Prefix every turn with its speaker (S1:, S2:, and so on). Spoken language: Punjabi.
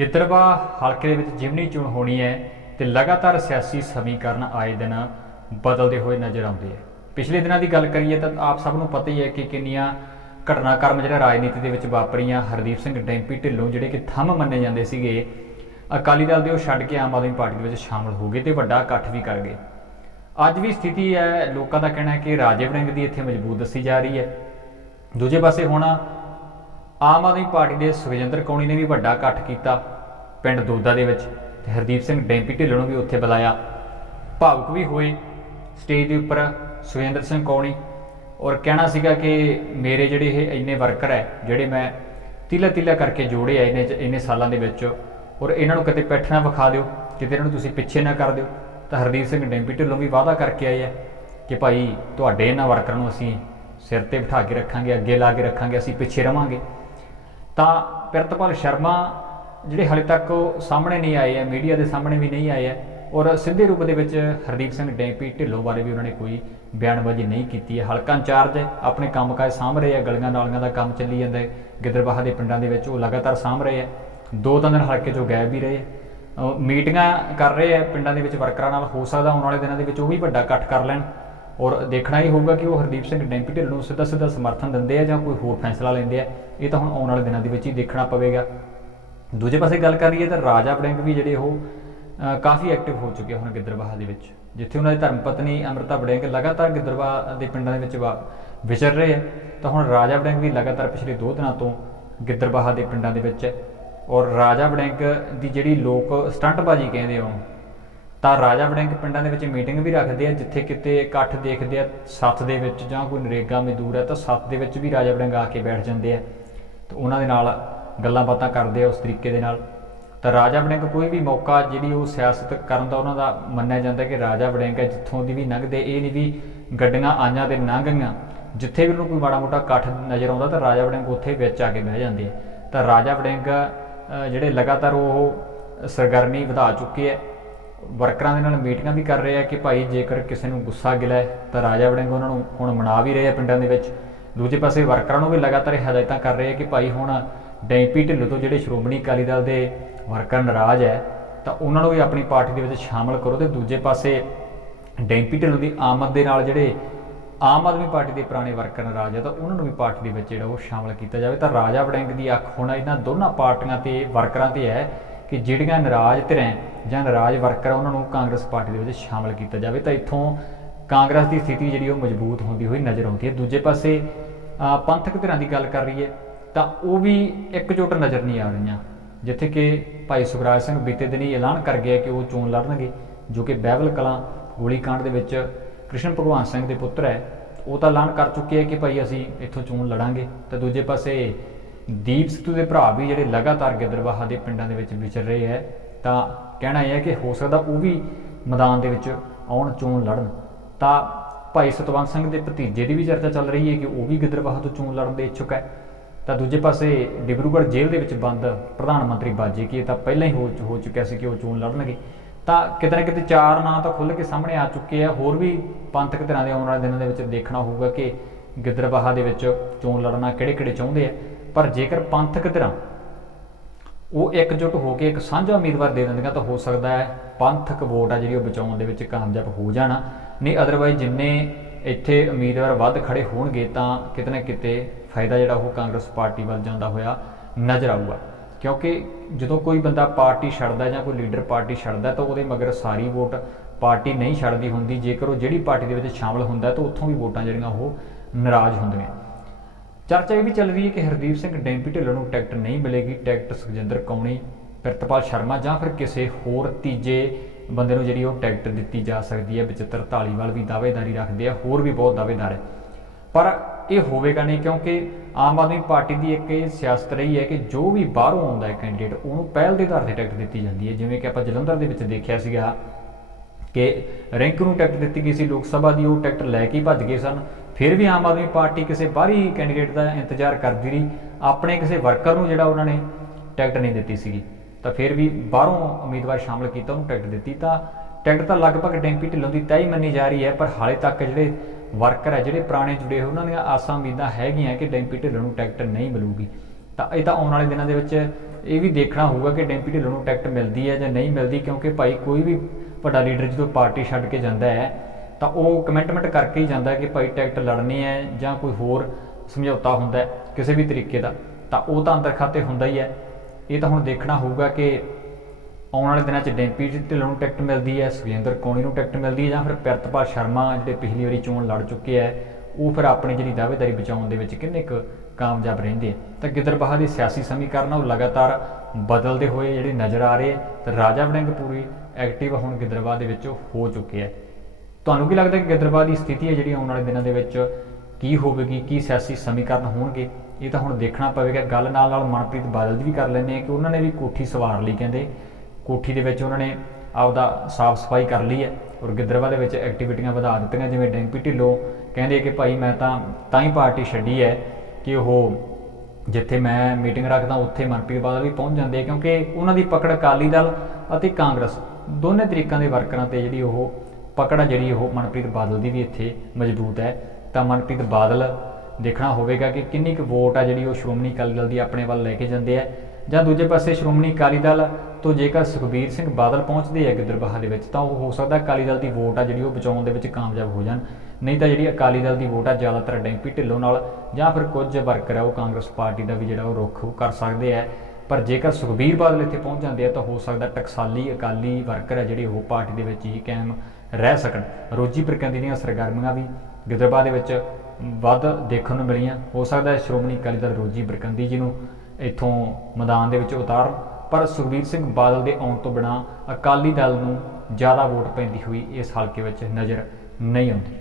S1: ਗਿੱਦੜਵਾ ਹਲਕੇ ਦੇ ਵਿੱਚ ਜਿਮਨੀ ਚੋਣ ਹੋਣੀ ਹੈ ਤੇ ਲਗਾਤਾਰ ਸਿਆਸੀ ਸਮੀਕਰਨ ਆਏ ਦਿਨ ਬਦਲਦੇ ਹੋਏ ਨਜ਼ਰ ਆਉਂਦੇ ਹੈ ਪਿਛਲੇ ਦਿਨਾਂ ਦੀ ਗੱਲ ਕਰੀਏ ਤਾਂ ਆਪ ਸਭ ਨੂੰ ਪਤਾ ਹੀ ਹੈ ਕਿ ਕਿੰਨੀਆਂ ਘਟਨਾਕ੍ਰਮ ਜਿਹੜਾ ਰਾਜਨੀਤੀ ਦੇ ਵਿੱਚ ਵਾਪਰੀਆਂ, ਹਰਦੀਪ ਸਿੰਘ ਡੈਂਪੀ ਢਿੱਲੋਂ ਜਿਹੜੇ ਕਿ ਥੰਮ ਮੰਨੇ ਜਾਂਦੇ ਸੀਗੇ, ਅਕਾਲੀ ਦਲ ਦੇ ਉਹ ਛੱਡ ਕੇ ਆਮ ਆਦਮੀ ਪਾਰਟੀ ਦੇ ਵਿੱਚ ਸ਼ਾਮਲ ਹੋ ਗਏ ਤੇ ਵੱਡਾ ਇਕੱਠ ਵੀ ਕਰ ਗਏ। ਅੱਜ ਵੀ ਸਥਿਤੀ ਹੈ, ਲੋਕਾਂ ਦਾ ਕਹਿਣਾ ਹੈ ਕਿ ਰਾਜੇ ਵੜਿੰਗ ਦੀ ਇੱਥੇ ਮਜ਼ਬੂਤ ਦੱਸੀ ਜਾ ਰਹੀ ਹੈ। ਦੂਜੇ ਪਾਸੇ ਹੁਣ ਆਮ ਆਦਮੀ ਪਾਰਟੀ ਦੇ ਸੁਖਜਿੰਦਰ ਕੌਣੀ ਨੇ ਵੀ ਵੱਡਾ ਇਕੱਠ ਕੀਤਾ। ਪਿੰਡ ਦੋਦਾ ਦੇ ਵਿੱਚ ਤੇ ਹਰਦੀਪ ਸਿੰਘ ਡੈਂਪੀ ਢਿੱਲੋਂ ਨੂੰ ਵੀ ਉੱਥੇ ਬੁਲਾਇਆ। ਭਾਵੁਕ ਵੀ ਹੋਏ। ਸਟੇਜ ਦੇ ਉੱਪਰ ਸੁਖਜਿੰਦਰ ਸਿੰਘ ਕੌਣੀ। ਔਰ ਕਹਿਣਾ ਸੀਗਾ ਕਿ ਮੇਰੇ ਜਿਹੜੇ ਇਹ ਇੰਨੇ ਵਰਕਰ ਹੈ, ਜਿਹੜੇ ਮੈਂ ਤਿਲਾ ਤਿਲਾ ਕਰਕੇ ਜੋੜੇ ਆ ਇਹਨੇ ਇੰਨੇ ਸਾਲਾਂ ਦੇ ਵਿੱਚ, ਔਰ ਇਹਨਾਂ ਨੂੰ ਕਿਤੇ ਪਿੱਠ ਨਾ ਵਿਖਾ ਦਿਓ, ਕਿਤੇ ਇਹਨਾਂ ਨੂੰ ਤੁਸੀਂ ਪਿੱਛੇ ਨਾ ਕਰ ਦਿਓ, ਤਾਂ ਹਰਦੀਪ ਸਿੰਘ ਡੈਂਪੀ ਢਿੱਲੋਂ ਵੀ ਵਾਅਦਾ ਕਰਕੇ ਆਏ ਆ ਕਿ ਭਾਈ ਤੁਹਾਡੇ ਇਹਨਾਂ ਵਰਕਰਾਂ ਨੂੰ ਅਸੀਂ ਸਿਰ ਤੇ ਬਿਠਾ ਕੇ ਰੱਖਾਂਗੇ, ਅੱਗੇ ਲਾ ਕੇ ਰੱਖਾਂਗੇ, ਅਸੀਂ ਪਿੱਛੇ ਰਵਾਂਗੇ। ਤਾਂ ਪ੍ਰਿਤਪਾਲ ਸ਼ਰਮਾ ਜਿਹੜੇ ਹਾਲੇ ਤੱਕ ਉਹ ਸਾਹਮਣੇ ਨਹੀਂ ਆਏ ਆ ਮੀਡੀਆ ਦੇ ਸਾਹਮਣੇ ਵੀ ਨਹੀਂ ਆਏ ਆ ਔਰ ਸਿੱਧੇ ਰੂਪ ਦੇ ਵਿੱਚ ਹਰਦੀਪ ਸਿੰਘ ਡੈਂਪੀ ਢਿੱਲੋਂ ਬਾਰੇ ਵੀ ਉਹਨਾਂ ਨੇ ਕੋਈ ਬਿਆਨਬਾਜ਼ੀ ਨਹੀਂ ਕੀਤੀ ਹੈ। ਹਲਕਾ ਇੰਚਾਰਜ ਹੈ ਆਪਣੇ ਕੰਮਕਾਜ ਸਾਂਭ ਰਹੇ ਆ ਗਲੀਆਂ ਨਾਲੀਆਂ ਦਾ ਕੰਮ ਚੱਲੀ ਜਾਂਦਾ ਹੈ, ਗਿੱਦੜਬਾਹਾ ਦੇ ਪਿੰਡਾਂ ਦੇ ਵਿੱਚ ਉਹ ਲਗਾਤਾਰ ਸਾਂਭ ਰਹੇ ਆ ਦੋ ਤਿੰਨ ਦਿਨ ਹਲਕੇ ਚੋਂ ਗਾਇਬ ਵੀ ਰਹੇ ਆ। ਮੀਟਿੰਗਾਂ ਕਰ ਰਹੇ ਆ ਪਿੰਡਾਂ ਦੇ ਵਿੱਚ ਵਰਕਰਾਂ ਨਾਲ ਹੋ ਸਕਦਾ, ਆਉਣ ਵਾਲੇ ਦਿਨਾਂ ਦੇ ਵਿੱਚ ਉਹ ਵੀ ਵੱਡਾ ਇਕੱਠ ਕਰ ਲੈਣ। ਔਰ ਦੇਖਣਾ ਹੀ ਹੋਊਗਾ ਕਿ ਉਹ ਹਰਦੀਪ ਸਿੰਘ ਡੈਂਪੀ ਢਿੱਲ ਨੂੰ ਸਿੱਧਾ ਸਿੱਧਾ ਸਮਰਥਨ ਦਿੰਦੇ ਆ ਜਾਂ ਕੋਈ ਹੋਰ ਫੈਸਲਾ ਲੈਂਦੇ ਆ। ਇਹ ਤਾਂ ਹੁਣ ਆਉਣ ਵਾਲੇ ਦਿਨਾਂ ਦੇ ਵਿੱਚ ਹੀ ਦੇਖਣਾ ਪਵੇਗਾ। ਦੂਜੇ ਪਾਸੇ ਗੱਲ ਕਰੀਏ ਤਾਂ ਰਾਜਾ ਵੜਿੰਗ ਵੀ ਜਿਹੜੇ ਉਹ ਕਾਫੀ ਐਕਟਿਵ ਹੋ ਚੁੱਕੇ ਆ ਹੁਣ ਗਿੱਦਰਬਾਹ ਦੇ ਵਿੱਚ, ਜਿੱਥੇ ਉਹਨਾਂ ਦੀ ਧਰਮ ਪਤਨੀ ਅੰਮ੍ਰਿਤਾ ਵੜਿੰਗ ਲਗਾਤਾਰ ਗਿੱਦਰਬਾਹ ਦੇ ਪਿੰਡਾਂ ਦੇ ਵਿੱਚ ਵਾ- ਵਿਚਰ ਰਹੇ ਆ। ਤਾਂ ਹੁਣ ਰਾਜਾ ਵੜਿੰਗ ਵੀ ਲਗਾਤਾਰ ਪਿਛਲੇ 2 ਦਿਨਾਂ ਤੋਂ ਗਿੱਦਰਬਾਹ ਦੇ ਪਿੰਡਾਂ ਦੇ ਵਿੱਚ ਹੈ। ਔਰ ਰਾਜਾ ਵੜਿੰਗ ਦੀ ਜਿਹੜੀ ਲੋਕ ਸਟੰਟਬਾਜ਼ੀ ਕਹਿੰਦੇ ਆ ਤਾਂ ਰਾਜਾ ਵੜਿੰਗ ਪਿੰਡਾਂ ਦੇ ਵਿੱਚ ਮੀਟਿੰਗ ਵੀ ਰੱਖਦੇ ਆ, ਜਿੱਥੇ ਕਿਤੇ ਇਕੱਠ ਦੇਖਦੇ ਆ ਸੱਥ ਦੇ ਵਿੱਚ ਜਾਂ ਕੋਈ ਨਰੇਗਾ ਮਜ਼ਦੂਰ ਹੈ ਤਾਂ ਸੱਥ ਦੇ ਵਿੱਚ ਵੀ ਰਾਜਾ ਵੜਿੰਗ ਆ ਕੇ ਬੈਠ ਜਾਂਦੇ ਆ। ਤੇ ਉਹਨਾਂ ਦੇ ਨਾਲ ਗੱਲਾਂ ਬਾਤਾਂ ਕਰਦੇ ਆ ਉਸ ਤਰੀਕੇ ਦੇ ਨਾਲ। ਤਾਂ ਰਾਜਾ ਵੜਿੰਗ ਕੋਈ ਵੀ ਮੌਕਾ ਜਿਹੜੀ ਉਹ ਸਿਆਸਤ ਕਰਨ ਦਾ ਉਹਨਾਂ ਦਾ ਮੰਨਿਆ ਜਾਂਦਾ ਕਿ ਰਾਜਾ ਵੜਿੰਗ ਜਿੱਥੋਂ ਦੀ ਵੀ ਲੰਘਦੇ ਇਹ ਨਹੀਂ ਵੀ ਗੱਡੀਆਂ ਆਈਆਂ ਤੇ ਲੰਘ ਗਈਆਂ। ਜਿੱਥੇ ਵੀ ਉਹਨੂੰ ਕੋਈ ਮਾੜਾ ਮੋਟਾ ਇਕੱਠ ਨਜ਼ਰ ਆਉਂਦਾ, ਤਾਂ ਰਾਜਾ ਵੜਿੰਗ ਉੱਥੇ ਵਿੱਚ ਆ ਕੇ ਬਹਿ ਜਾਂਦੇ ਆ। ਤਾਂ ਰਾਜਾ ਵੜਿੰਗ ਜਿਹੜੇ ਲਗਾਤਾਰ ਉਹ ਸਰਗਰਮੀ ਵਧਾ ਚੁੱਕੇ ਆ ਵਰਕਰਾਂ ਦੇ ਨਾਲ ਮੀਟਿੰਗਾਂ ਵੀ ਕਰ ਰਹੇ ਆ ਕਿ ਭਾਈ ਜੇਕਰ ਕਿਸੇ ਨੂੰ ਗੁੱਸਾ ਗਿਲਾ ਹੈ ਤਾਂ ਰਾਜਾ ਵੜਿੰਗ ਉਹਨਾਂ ਨੂੰ ਹੁਣ ਮਨਾ ਵੀ ਰਹੇ ਆ ਪਿੰਡਾਂ ਦੇ ਵਿੱਚ। ਦੂਜੇ ਪਾਸੇ ਵਰਕਰਾਂ ਨੂੰ ਵੀ ਲਗਾਤਾਰ ਹਦਾਇਤਾਂ ਕਰ ਰਹੇ ਆ ਕਿ ਭਾਈ ਹੁਣ ਡੈਂਪੀ ਢਿੱਲੋਂ ਤੋਂ ਜਿਹੜੇ ਸ਼੍ਰੋਮਣੀ ਅਕਾਲੀ ਦਲ ਦੇ ਵਰਕਰ ਨਾਰਾਜ਼ ਹੈ, ਤਾਂ ਉਹਨਾਂ ਨੂੰ ਵੀ ਆਪਣੀ ਪਾਰਟੀ ਦੇ ਵਿੱਚ ਸ਼ਾਮਲ ਕਰੋ ਤੇ ਦੂਜੇ ਪਾਸੇ ਡੈਂਪੀ ਢਿੱਲੋਂ ਦੀ ਆਮਦ ਦੇ ਨਾਲ ਜਿਹੜੇ ਆਮ ਆਦਮੀ ਪਾਰਟੀ ਦੇ ਪੁਰਾਣੇ ਵਰਕਰ ਨਾਰਾਜ਼ ਹੈ ਤਾਂ ਉਹਨਾਂ ਨੂੰ ਵੀ ਪਾਰਟੀ ਦੇ ਵਿੱਚ ਜਿਹੜਾ ਉਹ ਸ਼ਾਮਲ ਕੀਤਾ ਜਾਵੇ। ਤਾਂ ਰਾਜਾ ਵੜਿੰਗ ਦੀ ਅੱਖ ਹੁਣ ਇਹਨਾਂ ਦੋਨਾਂ ਪਾਰਟੀਆਂ ਤੇ ਵਰਕਰਾਂ ਤੇ ਹੈ। ਕਿ ਜਿਹੜੀਆਂ ਨਾਰਾਜ਼ ਧਿਰਾਂ ਜਾਂ ਨਾਰਾਜ਼ ਵਰਕਰ ਉਹਨਾਂ ਨੂੰ ਕਾਂਗਰਸ ਪਾਰਟੀ ਦੇ ਵਿੱਚ ਸ਼ਾਮਲ ਕੀਤਾ ਜਾਵੇ, ਤਾਂ ਇੱਥੋਂ ਕਾਂਗਰਸ ਦੀ ਸਥਿਤੀ ਜਿਹੜੀ ਉਹ ਮਜ਼ਬੂਤ ਹੁੰਦੀ ਹੋਈ ਨਜ਼ਰ ਆਉਂਦੀ ਹੈ। ਦੂਜੇ ਪਾਸੇ ਪੰਥਕ ਧਿਰਾਂ ਦੀ ਗੱਲ ਕਰ ਰਹੀ ਹੈ ਤਾਂ ਉਹ ਵੀ ਇਕਜੁੱਟ ਨਜ਼ਰ ਨਹੀਂ ਆ ਰਹੀਆਂ, ਜਿੱਥੇ ਕਿ ਭਾਈ ਸੁਖਰਾਜ ਸਿੰਘ ਬੀਤੇ ਦਿਨੀ ਐਲਾਨ ਕਰ ਗਿਆ ਕਿ ਉਹ ਚੋਣ ਲੜਨਗੇ, ਜੋ ਕਿ ਬਹਿਬਲ ਕਲਾਂ ਗੋਲੀकांड ਦੇ ਵਿੱਚ ਕ੍ਰਿਸ਼ਨ ਭਗਵਾਨ ਸਿੰਘ ਦੇ ਪੁੱਤਰ ਹੈ। ਉਹ ਤਾਂ ਐਲਾਨ ਕਰ ਚੁੱਕੇ ਹੈ ਕਿ ਭਾਈ ਅਸੀਂ ਇੱਥੋਂ ਚੋਣ ਲੜਾਂਗੇ। ਤਾਂ ਦੂਜੇ ਪਾਸੇ ਦੀਪ ਸਿੱਧੂ ਦੇ ਭਰਾ ਵੀ ਜਿਹੜੇ ਲਗਾਤਾਰ ਗਿੱਦਰਵਾਹਾ ਦੇ ਪਿੰਡਾਂ ਦੇ ਵਿੱਚ ਵਿਚਰ ਰਹੇ ਹੈ, ਤਾਂ ਕਹਿਣਾ ਇਹ ਹੈ ਕਿ ਹੋ ਸਕਦਾ ਉਹ ਵੀ ਮੈਦਾਨ ਦੇ ਵਿੱਚ ਆਉਣ, ਚੋਣ ਲੜਨ। ਤਾਂ ਭਾਈ ਸਤਵੰਤ ਸਿੰਘ ਦੇ ਭਤੀਜੇ ਦੀ ਵੀ ਚਰਚਾ ਚੱਲ ਰਹੀ ਹੈ ਕਿ ਉਹ ਵੀ ਗਿੱਦੜਬਾਹਾ ਤੋਂ ਚੋਣ ਲੜਨ ਦੇ ਇੱਛੁਕ ਹੈ। ਤਾਂ ਦੂਜੇ ਪਾਸੇ ਡਿਬਰੂਗੜ੍ਹ ਜੇਲ੍ਹ ਦੇ ਵਿੱਚ ਬੰਦ ਪ੍ਰਧਾਨ ਮੰਤਰੀ ਬਾਜੀ ਕੀ ਤਾਂ ਪਹਿਲਾਂ ਹੀ ਹੋ ਹੋ ਚੁੱਕਿਆ ਸੀ ਕਿ ਉਹ ਚੋਣ ਲੜਨਗੇ। ਤਾਂ ਕਿਤੇ ਨਾ ਕਿਤੇ ਚਾਰ ਨਾਂ ਤਾਂ ਖੁੱਲ੍ਹ ਕੇ ਸਾਹਮਣੇ ਆ ਚੁੱਕੇ ਆ, ਹੋਰ ਵੀ ਪੰਥਕ ਧਿਰਾਂ ਦੇ ਆਉਣ ਵਾਲੇ ਦਿਨਾਂ ਦੇ ਵਿੱਚ ਦੇਖਣਾ ਹੋਊਗਾ ਕਿ ਗਿੱਦੜਬਾਹਾ ਦੇ ਵਿੱਚ ਚੋਣ ਲੜਨਾ ਕਿਹੜੇ ਕਿਹੜੇ ਚਾਹੁੰਦੇ ਆ। ਪਰ ਜੇਕਰ ਪੰਥਕ ਧਿਰਾਂ ਉਹ ਇਕਜੁੱਟ ਹੋ ਕੇ ਇੱਕ ਸਾਂਝਾ ਉਮੀਦਵਾਰ ਦੇ ਦਿੰਦੀਆਂ ਤਾਂ ਹੋ ਸਕਦਾ ਹੈ ਪੰਥਕ ਵੋਟ ਆ ਜਿਹੜੀ ਉਹ ਬਚਾਉਣ ਦੇ ਵਿੱਚ ਕਾਮਯਾਬ ਹੋ ਜਾਣਾ। ਨਹੀਂ ਅਦਰਵਾਈਜ਼ ਜਿੰਨੇ ਇੱਥੇ ਉਮੀਦਵਾਰ ਵੱਧ ਖੜੇ ਹੋਣਗੇ ਤਾਂ ਕਿਤੇ ਨਾ ਕਿਤੇ ਫਾਇਦਾ ਜਿਹੜਾ ਉਹ ਕਾਂਗਰਸ ਪਾਰਟੀ ਵੱਲ ਜਾਂਦਾ ਹੋਇਆ ਨਜ਼ਰ ਆਊਗਾ। ਕਿਉਂਕਿ ਜਦੋਂ ਕੋਈ ਬੰਦਾ ਪਾਰਟੀ ਛੱਡਦਾ ਜਾਂ ਕੋਈ ਲੀਡਰ ਪਾਰਟੀ ਛੱਡਦਾ ਤਾਂ ਉਹਦੇ ਮਗਰ ਸਾਰੀ ਵੋਟ ਪਾਰਟੀ ਨਹੀਂ ਛੱਡਦੀ ਹੁੰਦੀ। ਜੇਕਰ ਉਹ ਜਿਹੜੀ ਪਾਰਟੀ ਦੇ ਵਿੱਚ ਸ਼ਾਮਲ ਹੁੰਦਾ ਤਾਂ ਉੱਥੋਂ ਵੀ ਵੋਟਾਂ ਜਿਹੜੀਆਂ ਉਹ ਨਾਰਾਜ਼ ਹੁੰਦੀਆਂ। ਚਰਚਾ ਇਹ ਵੀ ਚੱਲ ਰਹੀ ਹੈ ਕਿ ਹਰਦੀਪ ਸਿੰਘ ਡੈਂਪੀ ਢਿੱਲੋਂ ਨੂੰ ਟਿਕਟ ਨਹੀਂ ਮਿਲੇਗੀ, ਟਿਕਟ ਸੁਖਜਿੰਦਰ ਕੌਣੀ, ਪ੍ਰਿਤਪਾਲ ਸ਼ਰਮਾ ਜਾਂ ਫਿਰ ਕਿਸੇ ਹੋਰ ਤੀਜੇ ਬੰਦੇ ਨੂੰ ਜਿਹੜੀ ਉਹ ਟਿਕਟ ਦਿੱਤੀ ਜਾ ਸਕਦੀ ਹੈ। ਬਚਿੱਤਰ ਢਾਲੀਵਾਲ ਵੀ ਦਾਅਵੇਦਾਰੀ ਰੱਖਦੇ ਆ, ਹੋਰ ਵੀ ਬਹੁਤ ਦਾਅਵੇਦਾਰ ਹੈ। ਪਰ ਇਹ ਹੋਵੇਗਾ ਨਹੀਂ ਕਿਉਂਕਿ ਆਮ ਆਦਮੀ ਪਾਰਟੀ ਦੀ ਇੱਕ ਇਹ ਸਿਆਸਤ ਰਹੀ ਹੈ ਕਿ ਜੋ ਵੀ ਬਾਹਰੋਂ ਆਉਂਦਾ ਹੈ ਕੈਂਡੀਡੇਟ, ਉਹਨੂੰ ਪਹਿਲ ਦੇ ਆਧਾਰ ਤੇ ਟਿਕਟ ਦਿੱਤੀ ਜਾਂਦੀ ਹੈ। ਜਿਵੇਂ ਕਿ ਆਪਾਂ ਜਲੰਧਰ ਦੇ ਵਿੱਚ ਦੇਖਿਆ ਸੀਗਾ ਕਿ ਰੈਂਕ ਨੂੰ ਟਿਕਟ ਦਿੱਤੀ ਗਈ ਸੀ। ਲੋਕ ਸਭਾ ਦੀ ਉਹ ਟਿਕਟ ਲੈ ਕੇ ਹੀ ਭੱਜ ਗਏ ਸਨ। ਫਿਰ ਵੀ ਆਮ ਆਦਮੀ ਪਾਰਟੀ ਕਿਸੇ ਬਾਹਰੀ ਕੈਂਡੀਡੇਟ ਦਾ ਇੰਤਜ਼ਾਰ ਕਰਦੀ ਰਹੀ। ਆਪਣੇ ਕਿਸੇ ਵਰਕਰ ਨੂੰ ਜਿਹੜਾ ਉਹਨਾਂ ਨੇ ਟਿਕਟ ਨਹੀਂ ਦਿੱਤੀ ਸੀਗੀ, ਤਾਂ ਫਿਰ ਵੀ ਬਾਹਰੋਂ ਉਮੀਦਵਾਰ ਸ਼ਾਮਲ ਕੀਤਾ, ਉਹਨੂੰ ਟਿਕਟ ਦਿੱਤੀ। ਤਾਂ ਟਿਕਟ ਤਾਂ ਲਗਭਗ ਡੈਂਪੀ ਢਿੱਲੋਂ ਦੀ ਤੈਅ ਮੰਨੀ ਜਾ ਰਹੀ ਹੈ, ਪਰ ਹਾਲੇ ਤੱਕ ਜਿਹੜੇ ਵਰਕਰ ਹੈ, ਜਿਹੜੇ ਪੁਰਾਣੇ ਜੁੜੇ ਹੋਏ, ਉਹਨਾਂ ਦੀਆਂ ਆਸਾਂ ਉਮੀਦਾਂ ਹੈਗੀਆਂ ਕਿ ਡੈਂਪੀ ਢਿੱਲੋਂ ਨੂੰ ਟਿਕਟ ਨਹੀਂ ਮਿਲੂਗੀ। ਤਾਂ ਇਹ ਤਾਂ ਆਉਣ ਵਾਲੇ ਦਿਨਾਂ ਦੇ ਵਿੱਚ ਇਹ ਵੀ ਦੇਖਣਾ ਹੋਊਗਾ ਕਿ ਡੈਂਪੀ ਢਿੱਲੋਂ ਨੂੰ ਟਿਕਟ ਮਿਲਦੀ ਹੈ ਜਾਂ ਨਹੀਂ ਮਿਲਦੀ, ਕਿਉਂਕਿ ਭਾਈ ਕੋਈ ਵੀ ਵੱਡਾ ਲੀਡਰ ਜਦੋਂ ਪਾਰਟੀ ਛੱਡ ਕੇ ਜਾਂਦਾ ਹੈ ਤਾਂ ਉਹ ਕਮਿਟਮੈਂਟ ਕਰਕੇ ਹੀ ਜਾਂਦਾ ਕਿ ਭਾਈ ਟਿਕਟ ਲੜਨੀ ਹੈ ਜਾਂ ਕੋਈ ਹੋਰ ਸਮਝੌਤਾ ਹੁੰਦਾ ਕਿਸੇ ਵੀ ਤਰੀਕੇ ਦਾ। ਤਾਂ ਉਹ ਤਾਂ ਅੰਦਰ ਖਾਤੇ ਹੁੰਦਾ ਹੀ ਹੈ। ਇਹ ਤਾਂ ਹੁਣ ਦੇਖਣਾ ਹੋਊਗਾ ਕਿ ਆਉਣ ਵਾਲੇ ਦਿਨਾਂ 'ਚ ਡੈਂਪੀ ਢਿੱਲੋਂ ਨੂੰ ਟਿਕਟ ਮਿਲਦੀ ਹੈ ਸੁਖਜਿੰਦਰ ਕੌਣੀ ਨੂੰ ਟਿਕਟ ਮਿਲਦੀ ਹੈ ਜਾਂ ਫਿਰ ਪ੍ਰਿਤਪਾਲ ਸ਼ਰਮਾ ਜਿਹੜੇ ਪਿਛਲੀ ਵਾਰੀ ਚੋਣ ਲੜ ਚੁੱਕੇ ਹੈ ਉਹ ਫਿਰ ਆਪਣੀ ਜਿਹੜੀ ਦਾਅਵੇਦਾਰੀ ਬਚਾਉਣ ਦੇ ਵਿੱਚ ਕਿੰਨੇ ਕੁ ਕਾਮਯਾਬ ਰਹਿੰਦੇ ਆ ਤਾਂ ਗਿੱਦਰਬਾਹ ਦੀ ਸਿਆਸੀ ਸਮੀਕਰਨ ਆ, ਉਹ ਲਗਾਤਾਰ ਬਦਲਦੇ ਹੋਏ ਜਿਹੜੇ ਨਜ਼ਰ ਆ ਰਹੇ ਆ ਤੇ ਰਾਜਾ ਵੜਿੰਗ ਪੂਰੀ ਐਕਟਿਵ ਹੁਣ ਗਿੱਦਰਬਾਹ ਦੇ ਵਿੱਚ ਹੋ ਚੁੱਕੇ ਆ ਤੁਹਾਨੂੰ ਕੀ ਲੱਗਦਾ ਕਿ ਗਿੱਦੜਬਾਹਾ ਦੀ ਸਥਿਤੀ ਹੈ ਜਿਹੜੀ ਆਉਣ ਵਾਲੇ ਦਿਨਾਂ ਦੇ ਵਿੱਚ ਕੀ ਹੋਵੇਗੀ, ਕੀ ਸਿਆਸੀ ਸਮੀਕਰਨ ਹੋਣਗੇ? ਇਹ ਤਾਂ ਹੁਣ ਦੇਖਣਾ ਪਵੇਗਾ। ਗੱਲ ਨਾਲ ਨਾਲ ਮਨਪ੍ਰੀਤ ਬਾਦਲ ਦੀ ਵੀ ਕਰ ਲੈਂਦੇ ਆ ਕਿ ਉਹਨਾਂ ਨੇ ਵੀ ਕੋਠੀ ਸਵਾਰ ਲਈ ਕਹਿੰਦੇ। ਕੋਠੀ ਦੇ ਵਿੱਚ ਉਹਨਾਂ ਨੇ ਆਪਦਾ ਸਾਫ਼ ਸਫ਼ਾਈ ਕਰ ਲਈ ਹੈ ਔਰ ਗਿੱਦੜਬਾਹਾ ਦੇ ਵਿੱਚ ਐਕਟੀਵਿਟੀਆਂ ਵਧਾ ਦਿੱਤੀਆਂ, ਜਿਵੇਂ ਡੈਂਪੀ ਢਿੱਲੋਂ ਕਹਿੰਦੇ ਕਿ ਭਾਈ ਮੈਂ ਤਾਂ ਤਾਂ ਹੀ ਪਾਰਟੀ ਛੱਡੀ ਹੈ ਕਿ ਉਹ ਜਿੱਥੇ ਮੈਂ ਮੀਟਿੰਗ ਰੱਖਦਾ, ਉੱਥੇ ਮਨਪ੍ਰੀਤ ਬਾਦਲ ਵੀ ਪਹੁੰਚ ਜਾਂਦੇ ਕਿਉਂਕਿ ਉਹਨਾਂ ਦੀ ਪਕੜ ਅਕਾਲੀ ਦਲ ਅਤੇ ਕਾਂਗਰਸ ਦੋਨੇ ਤਰੀਕਾਂ ਦੇ ਵਰਕਰਾਂ ਤੇ ਜਿਹੜੀ ਉਹ ਪਕੜ ਜਿਹੜੀ ਉਹ ਮਨਪ੍ਰੀਤ ਬਾਦਲ ਦੀ ਵੀ ਇੱਥੇ ਮਜ਼ਬੂਤ ਹੈ। ਤਾਂ ਮਨਪ੍ਰੀਤ ਬਾਦਲ ਦੇਖਣਾ ਹੋਵੇਗਾ ਕਿ ਕਿੰਨੀ ਕੁ ਵੋਟ ਆ ਜਿਹੜੀ ਉਹ ਸ਼੍ਰੋਮਣੀ ਅਕਾਲੀ ਦਲ ਦੀ ਆਪਣੇ ਵੱਲ ਲੈ ਕੇ ਜਾਂਦੇ ਆ। ਜਾਂ ਦੂਜੇ ਪਾਸੇ ਸ਼੍ਰੋਮਣੀ ਅਕਾਲੀ ਦਲ ਤੋਂ ਜੇਕਰ ਸੁਖਬੀਰ ਸਿੰਘ ਬਾਦਲ ਪਹੁੰਚਦੇ ਆ ਗਿੱਦੜਬਾਹਾ ਦੇ ਵਿੱਚ, ਤਾਂ ਉਹ ਹੋ ਸਕਦਾ ਅਕਾਲੀ ਦਲ ਦੀ ਵੋਟ ਆ ਜਿਹੜੀ ਉਹ ਬਚਾਉਣ ਦੇ ਵਿੱਚ ਕਾਮਯਾਬ ਹੋ ਜਾਣ। ਨਹੀਂ ਤਾਂ ਜਿਹੜੀ ਅਕਾਲੀ ਦਲ ਦੀ ਵੋਟ ਆ ਜ਼ਿਆਦਾਤਰ ਡੈਂਪੀ ਢਿੱਲੋਂ ਨਾਲ ਜਾਂ ਫਿਰ ਕੁਝ ਵਰਕਰ ਆ ਉਹ ਕਾਂਗਰਸ ਪਾਰਟੀ ਦਾ ਵੀ ਜਿਹੜਾ ਉਹ ਰੁੱਖ ਕਰ ਸਕਦੇ ਆ। ਪਰ ਜੇਕਰ ਸੁਖਬੀਰ ਬਾਦਲ ਇੱਥੇ ਪਹੁੰਚ ਜਾਂਦੇ ਆ ਤਾਂ ਹੋ ਸਕਦਾ ਟਕਸਾਲੀ ਅਕਾਲੀ ਵਰਕਰ ਆ ਜਿਹੜੇ ਉਹ ਪਾਰਟੀ ਦੇ ਵਿੱਚ ਹੀ ਕਾਇਮ ਰਹਿ ਸਕਣ। ਰੋਜੀ ਪ੍ਰਕੰਦੀ ਦੀਆਂ ਸਰਗਰਮੀਆਂ ਵੀ ਗਿੱਦੜਬਾਹਾ ਦੇ ਵਿੱਚ ਵੱਧ ਦੇਖਣ ਨੂੰ ਮਿਲੀਆਂ। ਹੋ ਸਕਦਾ ਹੈ ਸ਼੍ਰੋਮਣੀ ਅਕਾਲੀ ਦਲ ਰੋਜੀ ਬਰਕੰਦੀ ਜੀ ਨੂੰ ਇੱਥੋਂ ਮੈਦਾਨ ਦੇ ਵਿੱਚ ਉਤਾਰਨ ਪਰ ਸੁਖਬੀਰ ਸਿੰਘ ਬਾਦਲ ਦੇ ਆਉਣ ਤੋਂ ਬਿਨਾ ਅਕਾਲੀ ਦਲ ਨੂੰ ਜ਼ਿਆਦਾ ਵੋਟ ਪੈਂਦੀ ਹੋਈ ਇਸ ਹਲਕੇ ਵਿੱਚ ਨਜ਼ਰ ਨਹੀਂ ਆਉਂਦੀ।